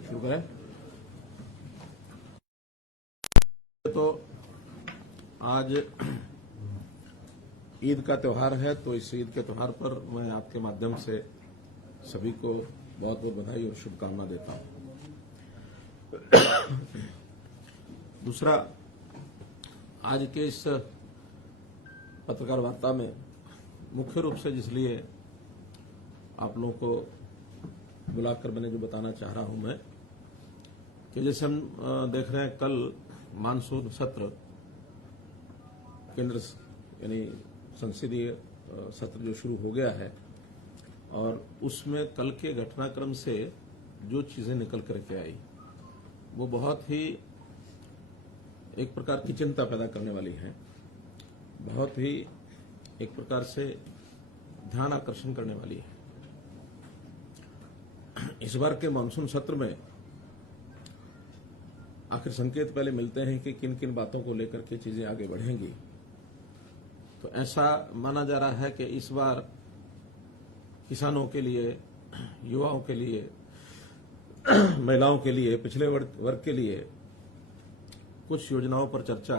शुरू करें। तो आज ईद का त्यौहार है, तो इस ईद के त्यौहार पर मैं आपके माध्यम से सभी को बहुत बहुत बधाई और शुभकामना देता हूं। दूसरा, आज के इस पत्रकार वार्ता में मुख्य रूप से जिसलिए आप लोगों को बुलाकर मैंने जो बताना चाह रहा हूं मैं, कि जैसे हम देख रहे हैं कल मानसून सत्र केंद्र यानी संसदीय सत्र जो शुरू हो गया है, और उसमें कल के घटनाक्रम से जो चीजें निकल करके आई वो बहुत ही एक प्रकार की चिंता पैदा करने वाली है, बहुत ही एक प्रकार से ध्यान आकर्षण करने वाली है। इस बार के मानसून सत्र में आखिर संकेत पहले मिलते हैं कि किन किन बातों को लेकर के चीजें आगे बढ़ेंगी। तो ऐसा माना जा रहा है कि इस बार किसानों के लिए, युवाओं के लिए, महिलाओं के लिए, पिछड़े वर्ग के लिए कुछ योजनाओं पर चर्चा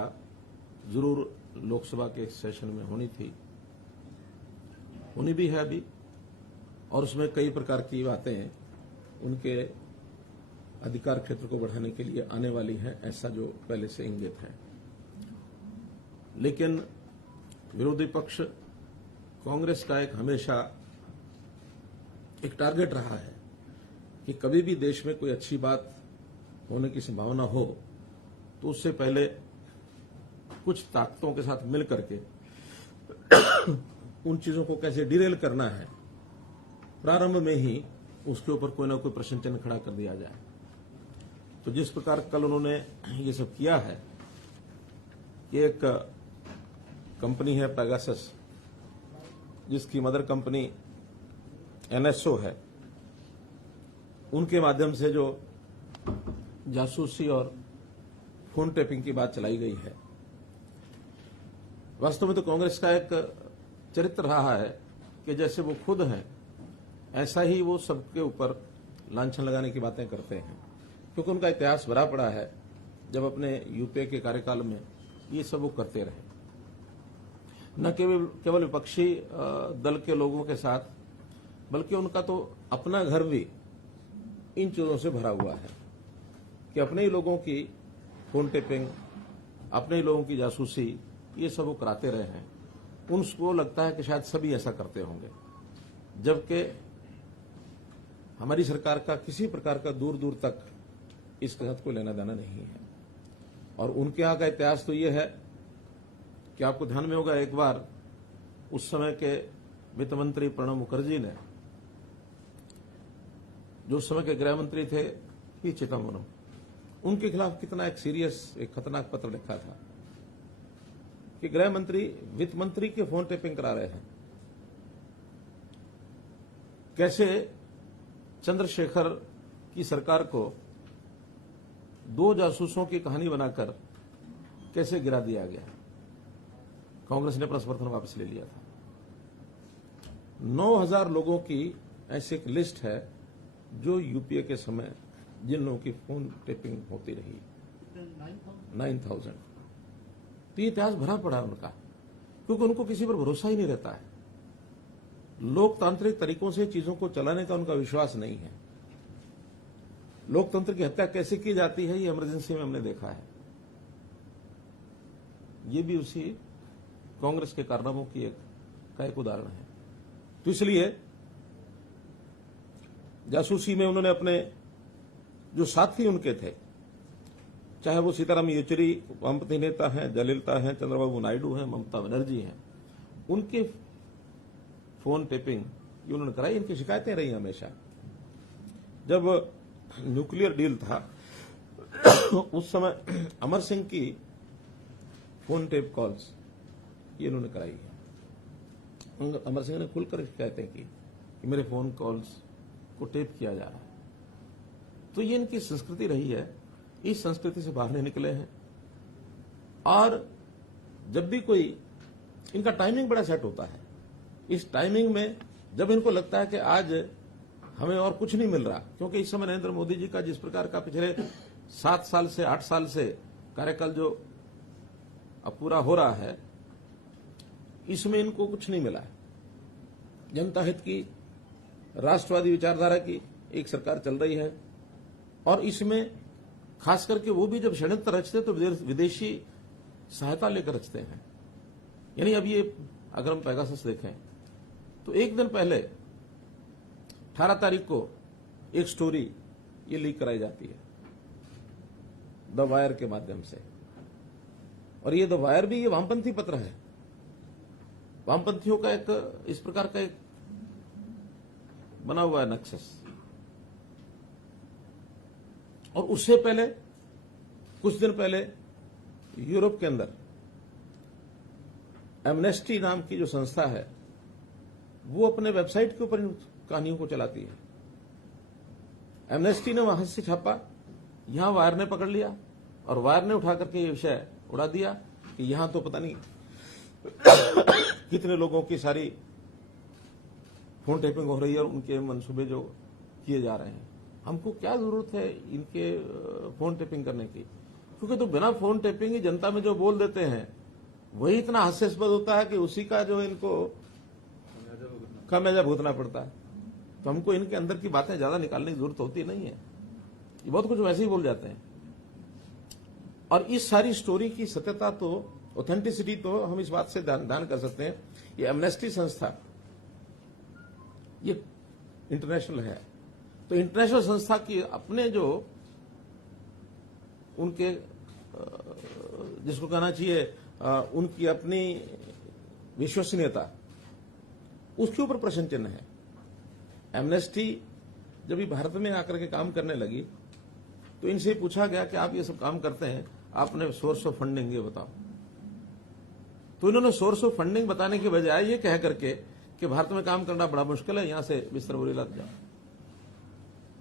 जरूर लोकसभा के सेशन में होनी थी, होनी भी है अभी, और उसमें कई प्रकार की बातें उनके अधिकार क्षेत्र को बढ़ाने के लिए आने वाली है, ऐसा जो पहले से इंगित है। लेकिन विरोधी पक्ष कांग्रेस का एक हमेशा एक टारगेट रहा है कि कभी भी देश में कोई अच्छी बात होने की संभावना हो तो उससे पहले कुछ ताकतों के साथ मिल करके उन चीजों को कैसे डिरेल करना है, प्रारंभ में ही उसके ऊपर कोई ना कोई प्रश्न चिन्ह खड़ा कर दिया जाए। तो जिस प्रकार कल उन्होंने ये सब किया है, एक कंपनी है पेगासस, जिसकी मदर कंपनी एनएसओ है, उनके माध्यम से जो जासूसी और फोन टैपिंग की बात चलाई गई है, वास्तव में तो कांग्रेस का एक चरित्र रहा है कि जैसे वो खुद हैं ऐसा ही वो सबके ऊपर लांछन लगाने की बातें करते हैं, क्योंकि उनका इतिहास भरा पड़ा है। जब अपने यूपीए के कार्यकाल में ये सब वो करते रहे, न केवल विपक्षी दल के लोगों के साथ, बल्कि उनका तो अपना घर भी इन चीजों से भरा हुआ है कि अपने ही लोगों की फोन टेपिंग, अपने ही लोगों की जासूसी, ये सब वो कराते रहे हैं। उनको लगता है कि शायद सभी ऐसा करते होंगे, जबकि हमारी सरकार का किसी प्रकार का दूर दूर तक इसके साथ कोई लेना देना नहीं है। और उनके यहां का इतिहास तो ये है कि आपको ध्यान में होगा, एक बार उस समय के वित्त मंत्री प्रणब मुखर्जी ने, जो उस समय के गृह मंत्री थे पी चिदम्बरम, उनके खिलाफ कितना एक सीरियस, एक खतरनाक पत्र लिखा था कि गृह मंत्री वित्त मंत्री के फोन टेपिंग करा रहे हैं। कैसे चंद्रशेखर की सरकार को दो जासूसों की कहानी बनाकर कैसे गिरा दिया गया। कांग्रेस ने अपना समर्थन वापस ले लिया था। 9000 लोगों की ऐसी एक लिस्ट है जो यूपीए के समय जिन लोगों की फोन टेपिंग होती रही, 9000। तो ये इतिहास भरा पड़ा है उनका, क्योंकि उनको किसी पर भरोसा ही नहीं रहता है। लोकतांत्रिक तरीकों से चीजों को चलाने का उनका विश्वास नहीं है। लोकतंत्र की हत्या कैसे की जाती है, ये इमरजेंसी में हमने देखा है। ये भी उसी कांग्रेस के कारनामों की एक उदाहरण है। तो इसलिए जासूसी में उन्होंने अपने जो साथी उनके थे, चाहे वो सीताराम येचुरी वामपंथी नेता हैं, जयललिता हैं, चंद्रबाबू नायडू हैं, ममता बनर्जी हैं, उनके फोन टेपिंग ये उन्होंने कराई। इनकी शिकायतें रही हमेशा। जब न्यूक्लियर डील था उस समय अमर सिंह की फोन टेप कॉल्स ये इन्होंने कराई है। अमर सिंह ने खुलकर शिकायतें की कि मेरे फोन कॉल्स को टेप किया जा रहा है। तो ये इनकी संस्कृति रही है, इस संस्कृति से बाहर नहीं निकले हैं। और जब भी कोई इनका टाइमिंग बड़ा सेट होता है। इस टाइमिंग में जब इनको लगता है कि आज हमें और कुछ नहीं मिल रहा, क्योंकि इस समय नरेंद्र मोदी जी का जिस प्रकार का पिछले 7 साल से 8 साल से कार्यकाल जो अब पूरा हो रहा है, इसमें इनको कुछ नहीं मिला है। जनता हित की, राष्ट्रवादी विचारधारा की एक सरकार चल रही है, और इसमें खास करके वो भी जब षड्यंत्र रचते तो विदेशी सहायता लेकर रचते हैं। यानी अब ये अगर हम पेगासस देखें तो एक दिन पहले 18 तारीख को एक स्टोरी ये लीक कराई जाती है द वायर के माध्यम से, और ये द वायर भी ये वामपंथी पत्र है, वामपंथियों का एक इस प्रकार का एक बना हुआ है नक्शस। और उससे पहले कुछ दिन पहले यूरोप के अंदर एमनेस्टी नाम की जो संस्था है वो अपने वेबसाइट के ऊपर इन कहानियों को चलाती है। एमनेस्टी ने वहां से छापा, यहां वायर ने पकड़ लिया और वायर ने उठा करके ये विषय उड़ा दिया कि यहां तो पता नहीं कितने लोगों की सारी फोन टेपिंग हो रही है और उनके मंसूबे जो किए जा रहे हैं। हमको क्या जरूरत है इनके फोन टेपिंग करने की, क्योंकि तो बिना फोन टेपिंग ही जनता में जो बोल देते हैं वही इतना हास्यास्पद होता है कि उसी का जो इनको खामियाजा भुगतना पड़ता है। तो हमको इनके अंदर की बातें ज्यादा निकालने की जरूरत होती नहीं है, ये बहुत कुछ वैसे ही बोल जाते हैं। और इस सारी स्टोरी की सत्यता तो, ऑथेंटिसिटी तो हम इस बात से दान कर सकते हैं, ये एमनेस्टी संस्था ये इंटरनेशनल है, तो इंटरनेशनल संस्था की अपने जो उनके जिसको कहना चाहिए उनकी अपनी विश्वसनीयता, उसके ऊपर प्रश्न चिन्ह है। एमनेस्टी जब ये भारत में आकर के काम करने लगी तो इनसे पूछा गया कि आप ये सब काम करते हैं, आपने सोर्स ऑफ फंडिंग ये बताओ। तो इन्होंने सोर्स ऑफ फंडिंग बताने के बजाय ये कह करके कि भारत में काम करना बड़ा मुश्किल है, यहां से बिस्तर बोरी लग जाओ,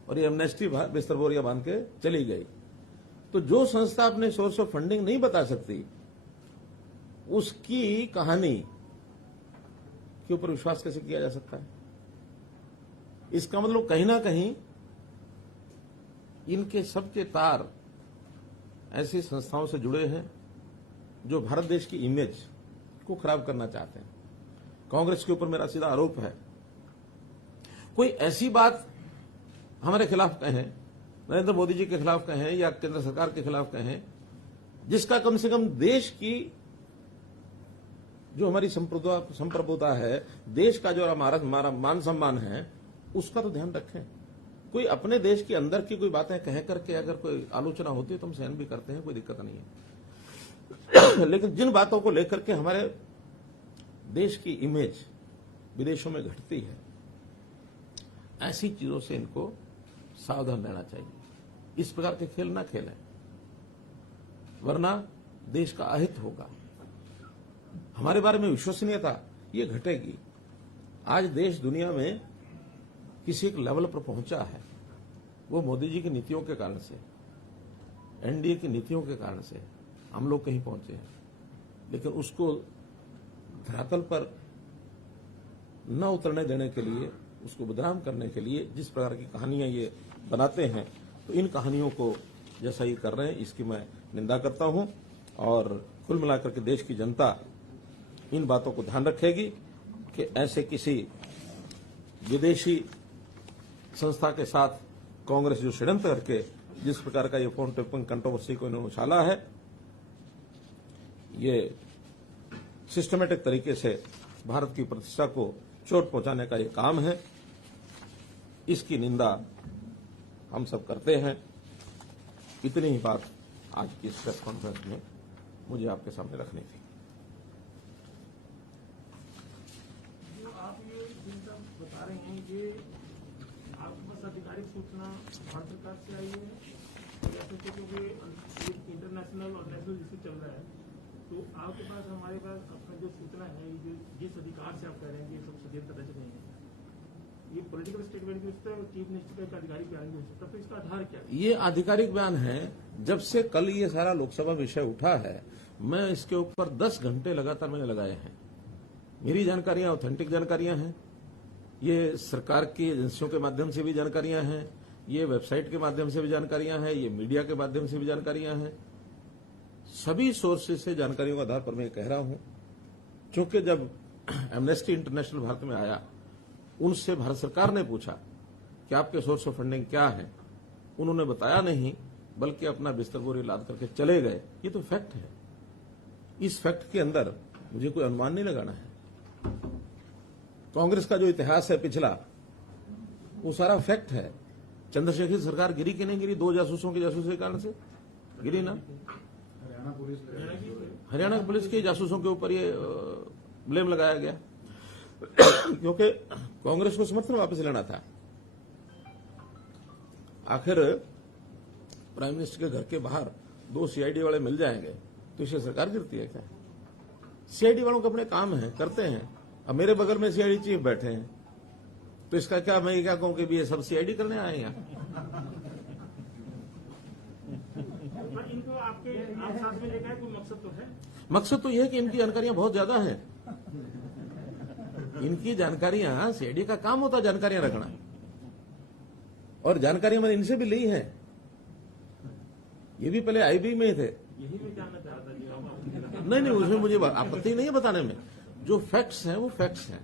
और ये एमनेस्टी बिस्तर बोरियां बांध के चली गई। तो जो संस्था अपने सोर्स ऑफ फंडिंग नहीं बता सकती, उसकी कहानी के ऊपर विश्वास कैसे किया जा सकता है? इसका मतलब कहीं ना कहीं इनके सबके तार ऐसी संस्थाओं से जुड़े हैं जो भारत देश की इमेज को खराब करना चाहते हैं। कांग्रेस के ऊपर मेरा सीधा आरोप है, कोई ऐसी बात हमारे खिलाफ कहें, नरेंद्र मोदी जी के खिलाफ कहें या केंद्र सरकार के खिलाफ कहें, जिसका कम से कम देश की जो हमारी संप्रभुता है, देश का जो हमारा मान सम्मान है, उसका तो ध्यान रखें। कोई अपने देश के अंदर की कोई बातें कह करके अगर कोई आलोचना होती है तो हम सहन भी करते हैं, कोई दिक्कत नहीं है। लेकिन जिन बातों को लेकर के हमारे देश की इमेज विदेशों में घटती है, ऐसी चीजों से इनको सावधान रहना चाहिए। इस प्रकार के खेल ना खेलें, वरना देश का अहित होगा, हमारे बारे में विश्वसनीयता ये घटेगी। आज देश दुनिया में किसी एक लेवल पर पहुंचा है, वो मोदी जी की नीतियों के कारण से, एनडीए की नीतियों के कारण से हम लोग कहीं पहुंचे हैं। लेकिन उसको धरातल पर न उतरने देने के लिए, उसको बदनाम करने के लिए जिस प्रकार की कहानियां ये बनाते हैं, तो इन कहानियों को जैसा ये कर रहे हैं इसकी मैं निंदा करता हूं। और कुल मिलाकर के देश की जनता इन बातों को ध्यान रखेगी कि ऐसे किसी विदेशी संस्था के साथ कांग्रेस जो षड्यंत्र करके जिस प्रकार का ये फोन टेपिंग कंट्रोवर्सी को इन्होंने उछाला है, ये सिस्टमेटिक तरीके से भारत की प्रतिष्ठा को चोट पहुंचाने का ये काम है। इसकी निंदा हम सब करते हैं। इतनी ही बात आज की इस प्रेस कॉन्फ्रेंस में मुझे आपके सामने रखनी थी। जो आप ये जिनका बता रहे हैं, ये आपके पास आधिकारिक सूचना भारत सरकार से आई है, जैसे क्योंकि इंटरनेशनल और नेशनल इश्यू चल रहा है, तो आपके पास, हमारे पास आपका जो सूचना है, जो जिस अधिकार से आप कह रहे हैं कि ये सब षड्यंत्र रच रहे हैं, ये पॉलिटिकल स्टेटमेंट भी हो सकता है, चीफ मिनिस्टर का आधिकारिक बयान भी हो सकता है, तो इसका आधार क्या है? ये आधिकारिक बयान है। जब से कल ये सारा लोकसभा विषय उठा है, मैं इसके ऊपर 10 घंटे लगातार मैंने लगाए हैं। मेरी जानकारियां ऑथेंटिक जानकारियां हैं, ये सरकार की एजेंसियों के माध्यम से भी जानकारियां हैं, ये वेबसाइट के माध्यम से भी जानकारियां हैं, ये मीडिया के माध्यम से भी जानकारियां हैं। सभी सोर्सेज से जानकारियों के आधार पर मैं कह रहा हूं, क्योंकि जब एमनेस्टी इंटरनेशनल भारत में आया, उनसे भारत सरकार ने पूछा कि आपके सोर्स ऑफ फंडिंग क्या है। उन्होंने बताया नहीं, बल्कि अपना बिस्तर बोरी लाद करके चले गए। ये तो फैक्ट है। इस फैक्ट के अंदर मुझे कोई अनुमान नहीं लगाना है। कांग्रेस का जो इतिहास है पिछला, वो सारा फैक्ट है। चंद्रशेखर सरकार गिरी कि नहीं गिरी? 2 जासूसों के जासूसी के कारण से गिरी ना। हरियाणा पुलिस के जासूसों के ऊपर ये ब्लेम लगाया गया, क्योंकि कांग्रेस को समर्थन वापस लेना था। आखिर प्राइम मिनिस्टर के घर के बाहर 2 सीआईडी वाले मिल जाएंगे तो इसे सरकार गिरती है क्या? सीआईडी वालों के अपने काम है, करते हैं। अब मेरे बगल में सीआईडी चीफ बैठे हैं, तो इसका क्या मैं क्या कहूं कि भी ये सब सीआईडी करने आए हैं यहाँ? इनको आपके आप साथ में लेकर कोई मकसद तो है? मकसद तो यह है कि इनकी जानकारियां बहुत ज्यादा हैं। इनकी जानकारियां, सीआईडी का काम होता है जानकारियां रखना, और जानकारियां मैंने इनसे भी ली है। ये भी पहले आईबी में थे। यही मैं जानना चाह रहा था जी। नहीं, उसमें मुझे आपत्ति नहीं है बताने में। जो फैक्ट्स हैं वो फैक्ट्स हैं,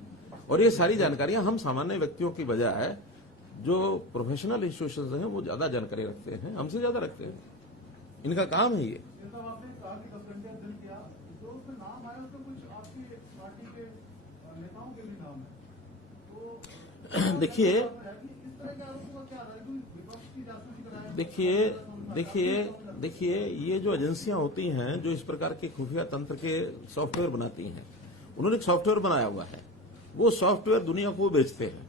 और ये सारी जानकारियां हम सामान्य व्यक्तियों की बजाय जो प्रोफेशनल इंस्टीट्यूशंस हैं वो ज्यादा जानकारी रखते हैं, हमसे ज्यादा रखते हैं। इनका काम है ये। आपने कहा कि 10 घंटे अध्ययन किया, जो उसमें नाम आया उसमें कुछ आपकी पार्टी के नेताओं के भी नाम है, तो देखिए इस तरह के आरोपों का क्या है? विपक्ष की जासूसी कराया। देखिए ये जो एजेंसियां होती हैं जो इस प्रकार के खुफिया तंत्र के सॉफ्टवेयर बनाती हैं, उन्होंने एक सॉफ्टवेयर बनाया हुआ है। वो सॉफ्टवेयर दुनिया को बेचते हैं।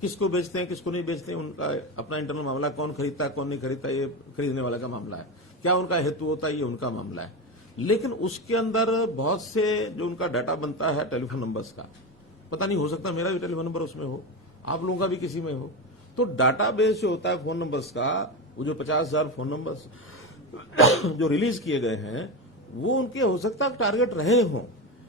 किसको बेचते हैं, किसको नहीं बेचते हैं, उनका अपना इंटरनल मामला। कौन खरीदता है, कौन नहीं खरीदता, ये खरीदने वाले का मामला है। क्या उनका हेतु होता है, ये उनका मामला है। लेकिन उसके अंदर बहुत से जो उनका डाटा बनता है टेलीफोन नंबर्स का, पता नहीं, हो सकता मेरा भी टेलीफोन नंबर उसमें हो, आप लोगों का भी किसी में हो। तो डाटा बेस जो होता है फोन नंबर्स का, वो जो 50,000 फोन नंबर्स जो रिलीज किए गए हैं, वो उनके हो सकता है टारगेट रहे हों,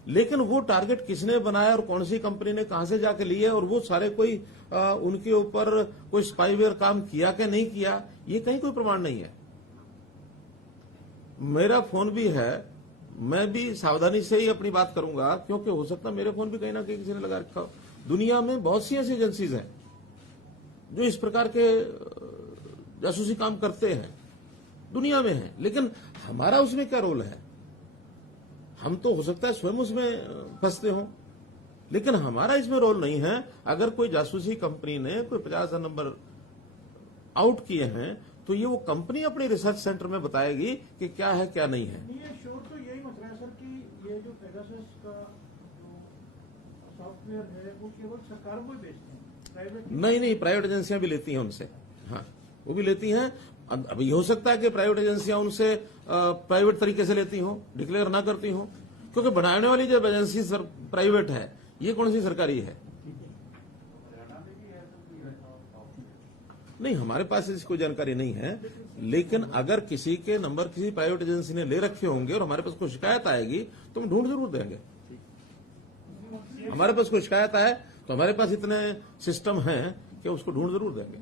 लेकिन वो टारगेट किसने बनाया और कौन सी कंपनी ने कहां से जाके लिए, और वो सारे कोई उनके ऊपर कोई स्पाईवेयर काम किया कि नहीं किया, ये कहीं कोई प्रमाण नहीं है। मेरा फोन भी है, मैं भी सावधानी से ही अपनी बात करूंगा, क्योंकि हो सकता है मेरे फोन भी कहीं ना कहीं किसी ने लगा रखा हो। दुनिया में बहुत सी ऐसी एजेंसीज हैं जो इस प्रकार के जासूसी काम करते हैं, दुनिया में है। लेकिन हमारा उसमें क्या रोल है? हम तो हो सकता है स्वयं उसमें फंसते हो, लेकिन हमारा इसमें रोल नहीं है। अगर कोई जासूसी कंपनी ने कोई 50,000 नंबर आउट किए हैं, तो ये वो कंपनी अपने रिसर्च सेंटर में बताएगी कि क्या है क्या नहीं है। ये शोर तो यही मच रहा है सर कि ये जो पेगासस का जो सॉफ्टवेयर है वो केवल सरकार को बेचते हैं, प्राइवेट नहीं, प्राइवेट एजेंसियां भी लेती हैं उनसे। हाँ, वो भी लेती हैं। अब ये हो सकता है कि प्राइवेट एजेंसियां उनसे प्राइवेट तरीके से लेती हों, डिक्लेयर ना करती हों, क्योंकि बनाने वाली जब एजेंसी प्राइवेट है, ये कौन सी सरकारी है? नहीं, हमारे पास इसकी कोई जानकारी नहीं है। लेकिन अगर किसी के नंबर किसी प्राइवेट एजेंसी ने ले रखे होंगे और हमारे पास कोई शिकायत आएगी तो हम ढूंढ जरूर देंगे। हमारे पास कोई शिकायत आए तो हमारे पास इतने सिस्टम हैं कि उसको ढूंढ जरूर देंगे।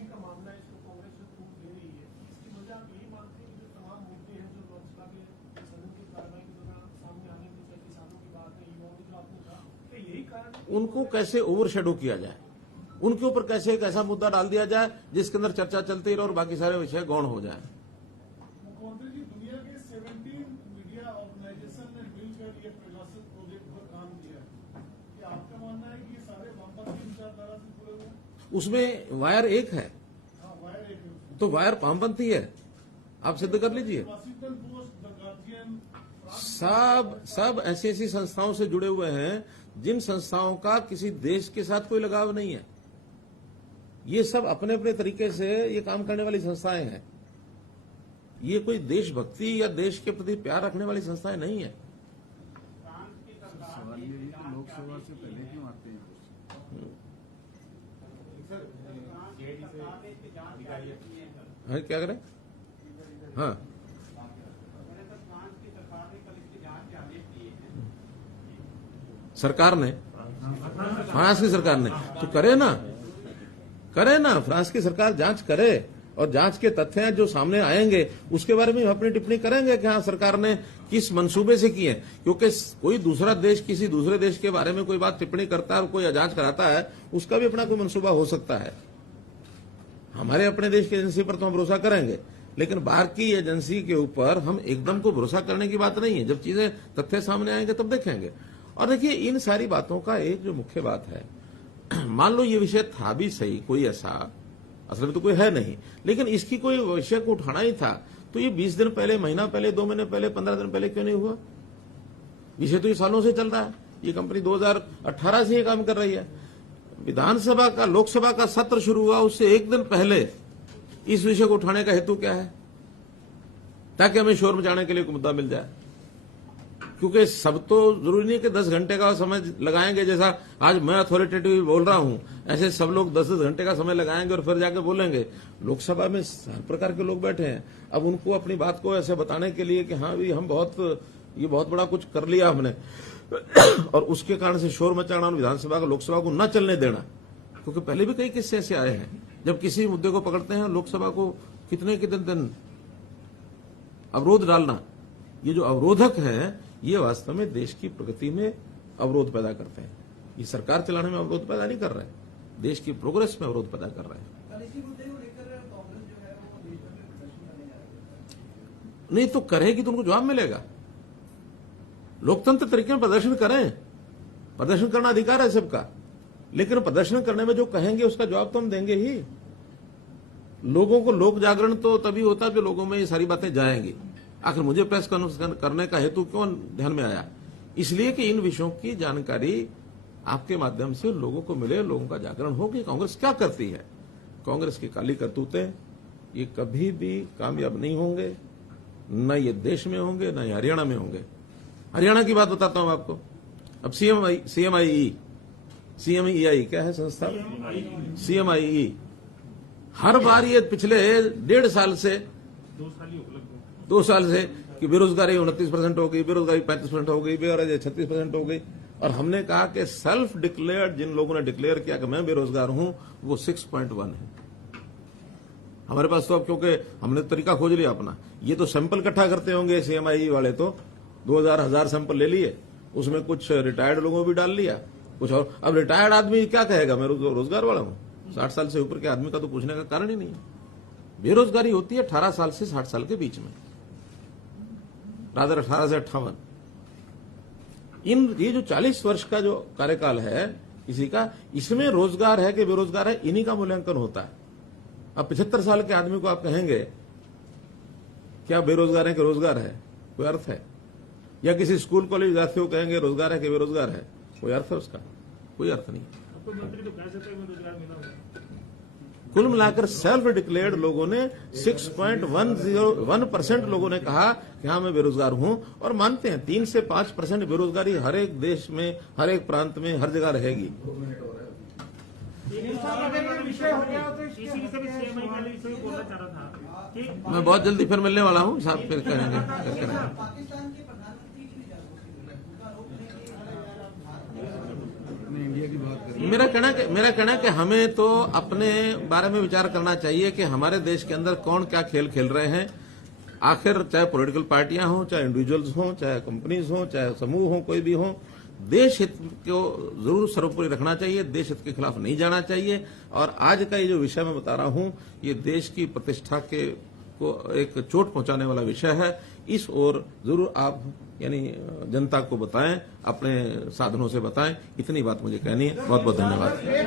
का मामला है, इसको कांग्रेस से खूब ले रही है, इसकी वजह आप यही मानते हैं कि जो तमाम मुद्दे हैं जो लोकसभा के सदन की कार्रवाई के दौरान सामने आने की, चाहे किसानों की बात है, युवाओं की, जो आपने कहा, तो यही कारण है उनको कैसे ओवरशेडो किया जाए, उनके ऊपर कैसे एक ऐसा मुद्दा डाल दिया जाए जिसके अंदर चर्चा चलती रहे और बाकी सारे विषय गौण हो जाए। मुख्यमंत्री जी, दुनिया के 17 मीडिया ऑर्गेनाइजेशन ने मिलकर ये पेगासस प्रोजेक्ट पर काम किया है। क्या आपका मानना है कि ये सारे वामपंथी विचारधारा से जुड़े हुए हैं? उसमें वायर एक है, हाँ, वायर एक है। तो वायर वामपंथी है, आप सिद्ध कर लीजिए। वाशिंगटन पोस्ट, द गार्जियन, सब ऐसी ऐसी संस्थाओं से जुड़े हुए हैं जिन संस्थाओं का किसी देश के साथ कोई लगाव नहीं है। ये सब अपने अपने तरीके से ये काम करने वाली संस्थाएं हैं। ये कोई देशभक्ति या देश के प्रति प्यार रखने वाली संस्थाएं नहीं है। सवाल ये है कि लोकसभा से पहले क्यों आते हैं? हाँ, क्या करें? हाँ, सरकार ने, फ्रांस की सरकार ने, तो करे ना फ्रांस की सरकार जांच करे और जांच के तथ्य जो सामने आएंगे उसके बारे में अपनी टिप्पणी करेंगे कि हाँ सरकार ने किस मंसूबे से की है। क्योंकि कोई दूसरा देश किसी दूसरे देश के बारे में कोई बात टिप्पणी करता है और कोई जांच कराता है, उसका भी अपना कोई मंसूबा हो सकता है। हमारे अपने देश की एजेंसी पर तो हम भरोसा करेंगे, लेकिन बाहर की एजेंसी के ऊपर हम एकदम को भरोसा करने की बात नहीं है। जब चीजें तथ्य सामने आएंगे तब देखेंगे। और देखिए, इन सारी बातों का एक जो मुख्य बात है, मान लो ये विषय था भी सही, कोई ऐसा असल में तो कोई है नहीं, लेकिन इसकी कोई विषय को उठाना ही था, तो ये 20 दिन पहले, महीना पहले, 2 महीने पहले, 15 दिन पहले क्यों नहीं हुआ? विषय तो ये सालों से चल रहा है। ये कंपनी 2018 से ये काम कर रही है। विधानसभा का, लोकसभा का सत्र शुरू हुआ उससे 1 दिन पहले इस विषय को उठाने का हेतु क्या है? ताकि हमें शोर मचाने के लिए कोई मुद्दा मिल जाए। क्योंकि सब तो जरूरी नहीं कि 10 घंटे का समय लगाएंगे, जैसा आज मैं अथॉरिटेटिव बोल रहा हूं, ऐसे सब लोग 10-10 घंटे का समय लगाएंगे और फिर जाके बोलेंगे। लोकसभा में हर प्रकार के लोग बैठे हैं, अब उनको अपनी बात को ऐसे बताने के लिए कि हाँ भी हम ये बहुत बड़ा कुछ कर लिया हमने और उसके कारण से शोर मचाना और विधानसभा का लोकसभा को न चलने देना। क्योंकि पहले भी कई किस्से ऐसे आए हैं, जब किसी मुद्दे को पकड़ते हैं लोकसभा को कितने दिन अवरोध डालना, ये जो अवरोधक है ये वास्तव में देश की प्रगति में अवरोध पैदा करते हैं। ये सरकार चलाने में अवरोध पैदा नहीं कर रहे हैं, देश की प्रोग्रेस में अवरोध पैदा कर रहे हैं। इसी मुद्दे को लेकर कांग्रेस जो है वो देशभर में प्रदर्शन करने जा रही है। नहीं तो करेगी तो उनको जवाब मिलेगा। लोकतंत्र तरीके में प्रदर्शन करें, प्रदर्शन करना अधिकार है सबका, लेकिन प्रदर्शन करने में जो कहेंगे उसका जवाब तो हम देंगे ही। लोगों को लोक जागरण तो तभी होता है जो लोगों में ये सारी बातें जाएंगी। आखिर मुझे प्रेस कॉन्फ्रेंस करने का हेतु क्यों ध्यान में आया? इसलिए कि इन विषयों की जानकारी आपके माध्यम से लोगों को मिले, लोगों का जागरण हो कि कांग्रेस क्या करती है। कांग्रेस की काली करतूतें ये कभी भी कामयाब नहीं होंगे, न ये देश में होंगे, न ये हरियाणा में होंगे। हरियाणा की बात बताता हूं आपको। अब CMEI क्या है संस्था? CMIE हर बार ये पिछले 1.5 साल से 2 साल से कि बेरोजगारी 29% हो गई, बेरोजगारी 35% हो गई, बेरोजगारी 36% हो गई। और हमने कहा कि सेल्फ डिक्लेयर्ड, जिन लोगों ने डिक्लेयर किया कि मैं बेरोजगार हूं, वो 6.1 है। हमारे पास तो अब क्योंकि हमने तरीका खोज लिया अपना, ये तो सैंपल इकट्ठा करते होंगे CMI वाले, तो 2000 सैंपल ले लिए, उसमें कुछ रिटायर्ड लोगों भी डाल लिया, कुछ और। अब रिटायर्ड आदमी क्या कहेगा मैं रोजगार वाला हूं? 60 साल से ऊपर के आदमी का तो पूछने का कारण ही नहीं है। बेरोजगारी होती है 18 साल से 60 साल के बीच में, रादर 18 से 58। ये जो 40 वर्ष का जो कार्यकाल है किसी का, इसमें रोजगार है कि बेरोजगार है, इन्हीं का मूल्यांकन होता है। अब 75 साल के आदमी को आप कहेंगे क्या बेरोजगार है कि रोजगार है, कोई अर्थ है? या किसी स्कूल कॉलेज विद्यार्थियों को कहेंगे रोजगार है कि बेरोजगार है, कोई अर्थ है उसका? कोई अर्थ नहीं। आपको मंत्री तो कह सकते हैं रोजगार मिला होगा। कुल मिलाकर सेल्फ डिक्लेयर्ड लोगों ने 6.1% लोगों ने कहा कि हाँ मैं बेरोजगार हूं, और मानते हैं 3 से 5% बेरोजगारी हर एक देश में, हर एक प्रांत में, हर जगह रहेगी। विषय हो गया तो इसी विषय में CMI वाले विषय में बोलना चाह रहा था कि मैं बहुत जल्दी फिर मिलने वाला हूं, साथ फिर करेंगे। पाकिस्तान के प्रधानमंत्री की भी जासूसी हुई है, उनका आरोप है कि अपने इंडिया की बात करें। मेरा कहना है कि हमें तो अपने बारे में विचार करना चाहिए कि हमारे देश के अंदर कौन क्या खेल खेल रहे हैं। आखिर चाहे पॉलिटिकल पार्टियां हों, चाहे इंडिविजुअल्स हों, चाहे कंपनीज हों, चाहे समूह हों, कोई भी हो, देश हित को जरूर सर्वोपरि रखना चाहिए, देश हित के खिलाफ नहीं जाना चाहिए। और आज का ये जो विषय मैं बता रहा हूं, ये देश की प्रतिष्ठा को एक चोट पहुंचाने वाला विषय है। इस ओर जरूर आप यानी जनता को बताएं, अपने साधनों से बताएं। इतनी बात मुझे कहनी है। बहुत बहुत धन्यवाद।